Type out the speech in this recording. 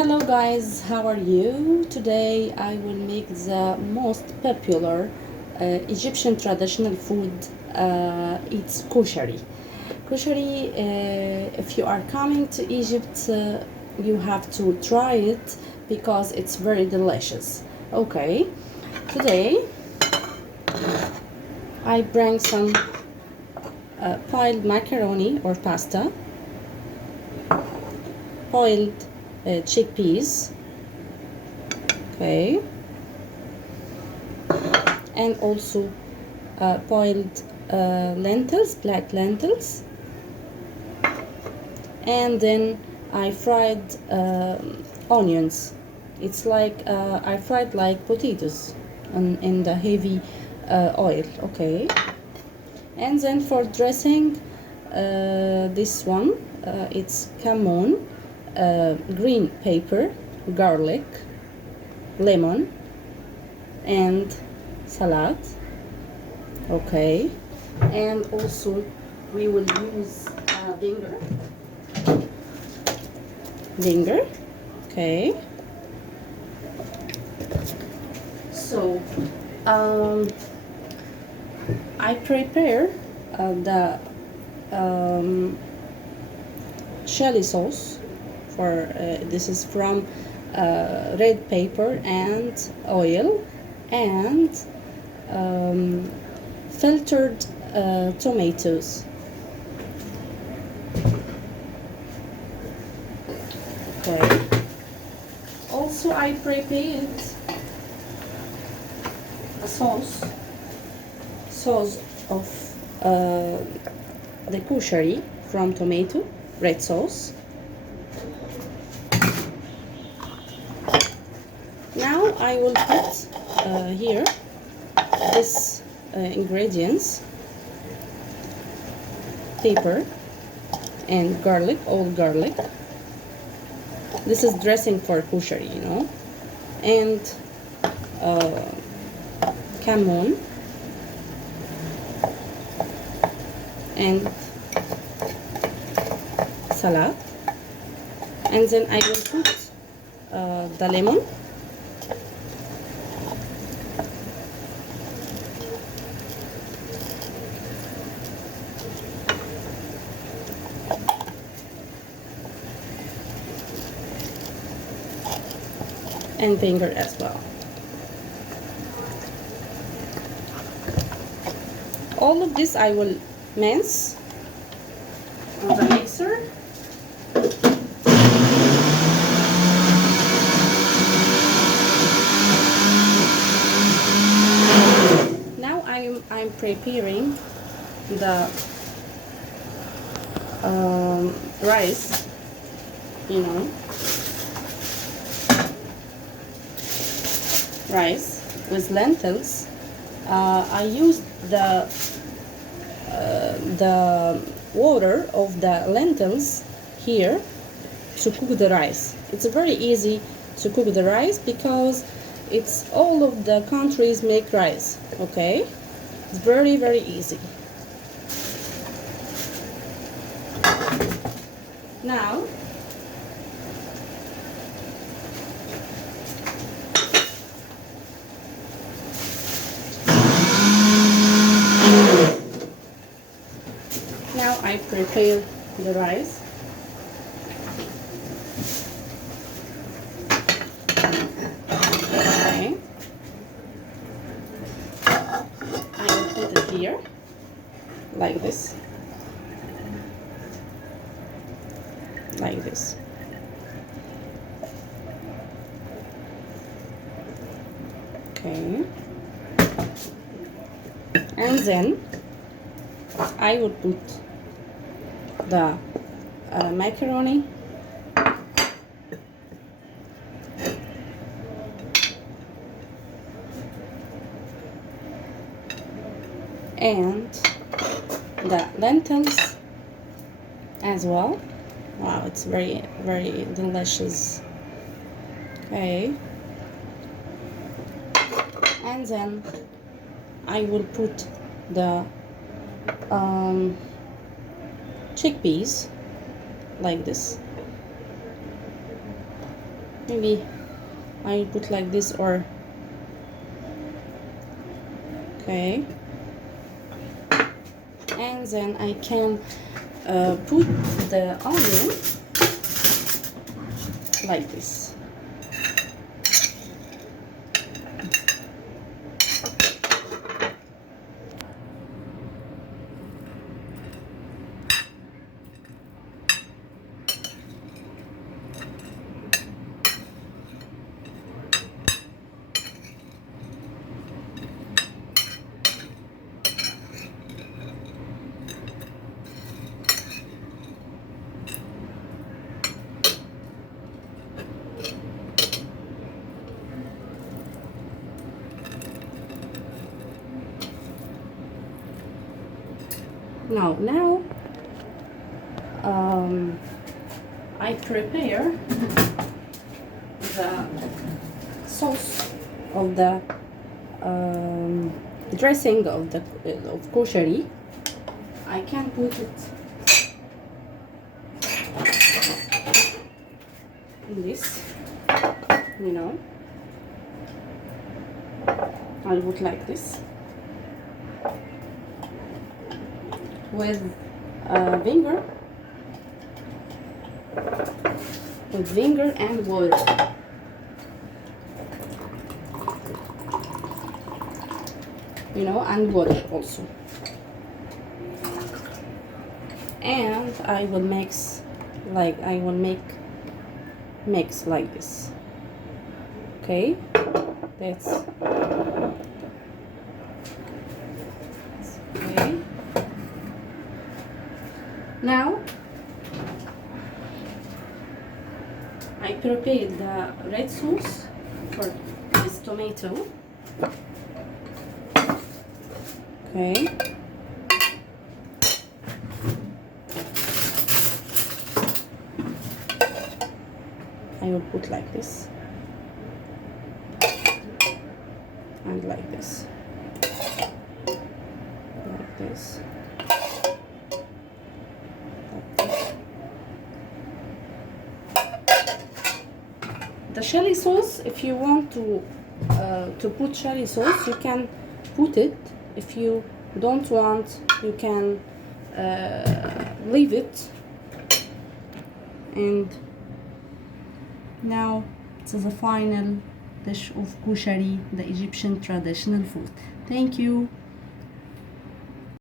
Hello guys, how are you? Today I will make the most popular Egyptian traditional food. It's koshari. Koshari, if you are coming to Egypt, you have to try it because it's very delicious. Okay, today I bring some boiled macaroni or pasta, boiled chickpeas, okay, and also boiled lentils, black lentils, and then I fried onions. It's like I fried like potatoes in the heavy oil, okay. And then for dressing, this one, it's Cumon, green pepper, garlic, lemon, and salad, okay. And also we will use vinegar, okay. So I prepare the chili sauce for this is from red pepper and oil and filtered tomatoes, okay. Also I prepared a sauce of the koshari from tomato, red sauce. Now I will put here this ingredients: pepper and garlic, all garlic. This is dressing for koshari, you know, and Cumon and salad, and then I will put the lemon, and vinegar as well. All of this I will mince on the mixer. Now I'm preparing the rice, you know, rice with lentils. I used the water of the lentils here to cook the rice. It's very easy to cook the rice because it's all of the countries make rice, okay. It's very easy. Now I prepare the rice. Okay. I will put it here like this. Like this. Okay. And then I will put the macaroni, and the lentils as well. Wow, it's very delicious, okay. And then I will put the chickpeas like this, Maybe I put like this, or okay, and then I can put the onion like this. Now I prepare the sauce of the dressing of the of koshari. I can put it in this, you know. I'll put like this with vinegar, and water. You know, and water also. And I will mix like mix like this. Okay, that's okay. Now I prepared the red sauce for this tomato. Okay. I will put like this and like this, like this, like this. The chili sauce, if you want to put chili sauce, you can put it. If you don't want, you can leave it. And now it's the final dish of koshari, the Egyptian traditional food. Thank you.